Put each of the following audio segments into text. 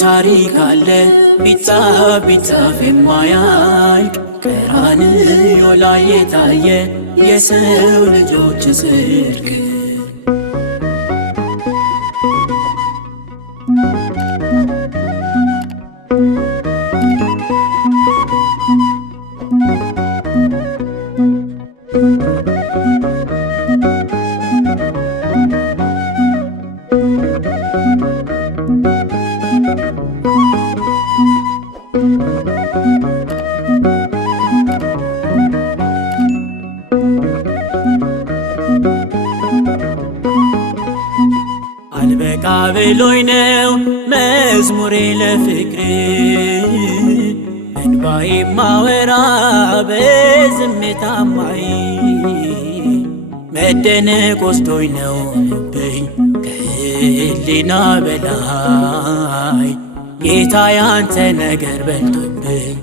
ታሪክ አለ ቢጻፍ ቢጻፍ የማያልቅ ቀራንዮ ላይ የታየ የሰው ልጆች ጽድቅ። አልበቃ ብሎኝ ነው መዝሙሬ ለፍቅር እንባዬ ማወራ በዝምታ ማይ መደነቅ ወስዶኝ ነው ልብኝ ከህሊና በላይ ጌታ ያንተ ነገር በልጦብኝ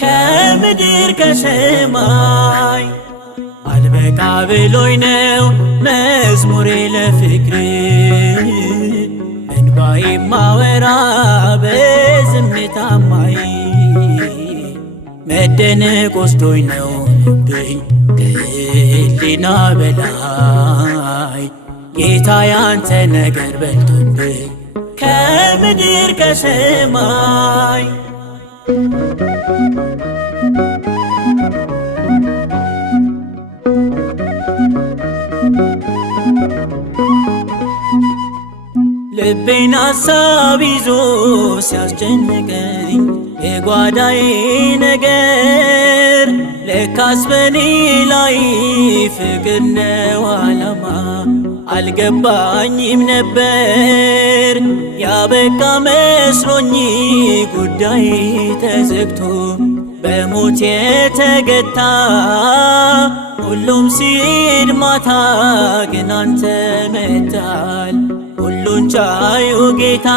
ከምድር ከሰማይ። አልበቃ ብሎኝ ነው መዝሙሬ ለፍቅር እንባዬ ማወራ በዝምታ ማይ መደነቅ ወስዶኝ ነው ልብኝ ከህሊና በላይ ጌታ ያንተ ነገር በልጦብኝ ከምድር ከሰማይ። ልቤን ሐሳብ ይዞ ሲያስጨንቀኝ የጓዳዬ ነገር ለካስ በኔ ላይ ፍቅር ነው ዓላማ አልገባኝም ነበር። ያበቃ መስሎኝ ጉዳይ ተዘግቶ በሞት የተገታ ሁሉም ሲሄድ ማታ ግን አንተ መጥተሃል። ሁሉን ቻዩ ጌታ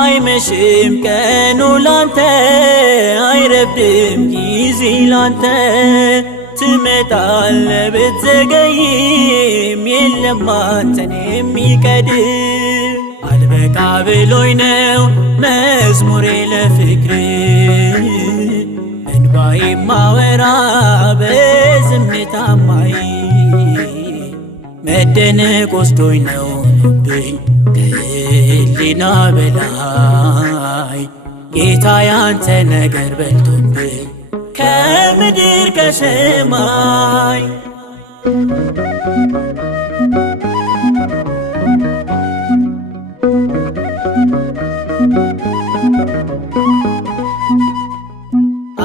አይመሽም ቀኑ ላንተ አይረፍድም ጊዜ ላንተ ትመጣለ ብትዘገይም የለም አንተን የሚቀድም። አልበቃ ብሎኝ ነው መዝሙሬ ለፍቅር እንባዬ ማወራ በዝምታ ማይ መደነቅ ወስዶኝ ነው ልብኝ ከህሊና በላይ ጌታ ያንተ ነገር በልጦብኝ ከምድር ከሰማይ።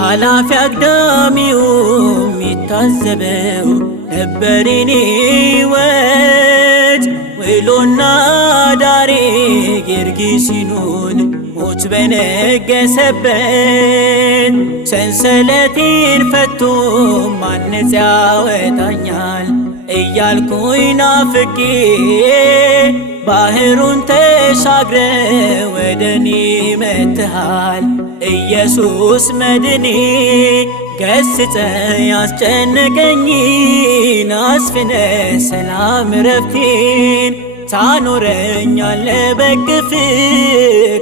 አላፊ አግዳሚውም ይታዘበው ነበር የኔ ሕይወት ውሎና ዳሬ ጌርጌሴኖን ሞት በነገሰበት ሰንሰለቴን ፈቶ ማነጽ ያወጣኛል እያልኩኝ ናፍቄ ባህሩን ተሻግረ ወደኔ መጥተሃል ኢየሱስ መድኔ። ገስጸ ያስጨነቀኝን አስፍነ ሰላም ረፍቴን ታኖረኛለ በቅፍ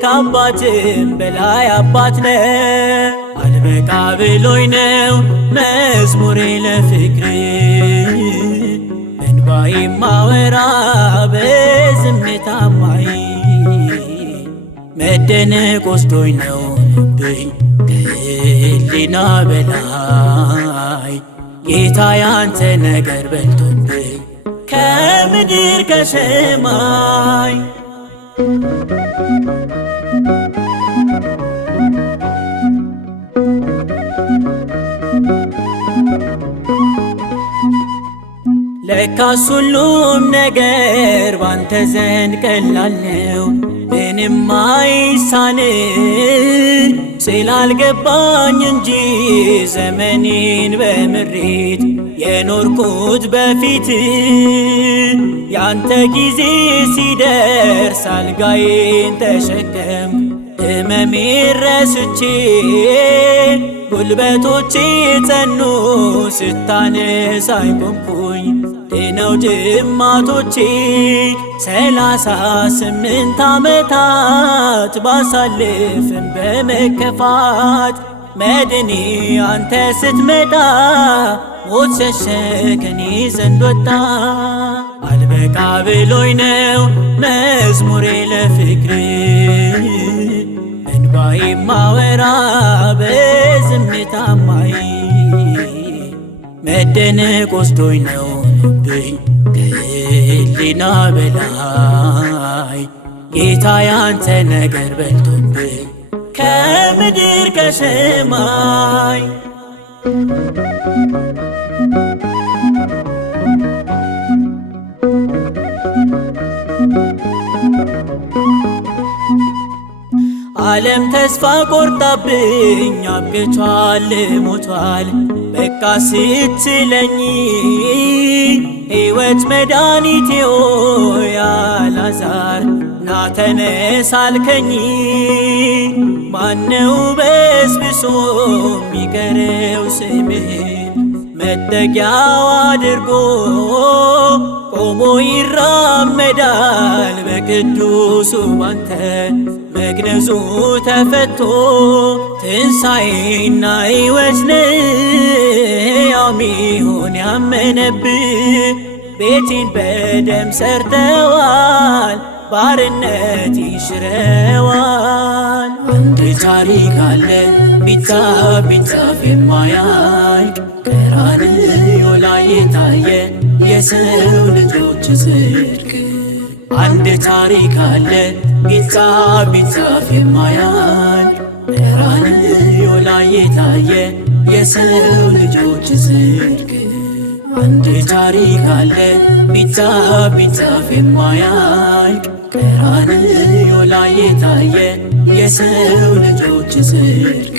ከአባትም በላይ አባት ነ። አልበቃ ብሎኝ ነው መዝሙሬ ለፍቅር እንባዬ ማወራ በዝምታ ማይ መደነቅ ወስዶኝ ነው ልብኝ ከህሊና በላይ ጌታ ያንተ ነገር በልጦብኝ ከምድር ከሰማይ። ለካስ ሁሉም ነገር ባንተ ዘንድ ቀላል ነው ምንም አይሳን ስላልገባኝ እንጂ ዘመኔን በምሬት የኖርኩት በፊት ያንተ ጊዜ ሲደርስ አልጋዬን ተሸከም ሕመሜን ረስቼ ጉልበቶቼ ጸኑ ስታነሳኝ ቆምኩኝ ድነው ጅማቶቼ 38 ዓመታት ባሳልፍም በመከፋት መድኔ አንተ ስትመጣ ሞት ሸሸ ከኔ ዘንድ ወጣ። አልበቃ ብሎኝ ነው መዝሙሬ ለፍቅር እንባዬ ማወራ በዝምታ ማይ መደነቅ ወስዶኝ ነው ልብኝ ከህሊና በላይ ጌታ ያንተ ነገር በልቶብኝ ከምድር ከሰማይ ዓለም ተስፋ ቆርጣብኝ አብቅቷል ሞቷል በቃ ስትለኝ ሕይወት መድኃኒቴ ሆይ አልዓዛር ና ተነስ አልከኝ። ማነው በስብሶ የሚቀረው ስምህን መጠጊያው አድርጎ ቆሞ ይራመዳል በቅዱሱ ባንተ መግነዙ ተፈቶ ትንሣኤና ሕይወት ነው ያው ሚሆን ያመነብህ ቤቴን በደም ሰርተዋል ባርነት ይሽረዋል። አንድ ታሪክ አለ ቢጻፍ ቢጻፍ የማያልቅ ቀራንዮ ላይ የታየ የሰው ልጆች ጽድቅ። አንድ ታሪክ አለ ቢጻፍ ቢጻፍ የማያልቅ ቀራንዮ ላይ የታየ የሰው ልጆች ጽድቅ። አንድ ታሪክ አለ ቢጻፍ ቢጻፍ የማያልቅ ቀራንዮ ላይ የታየ የሰው ልጆች ጽድቅ።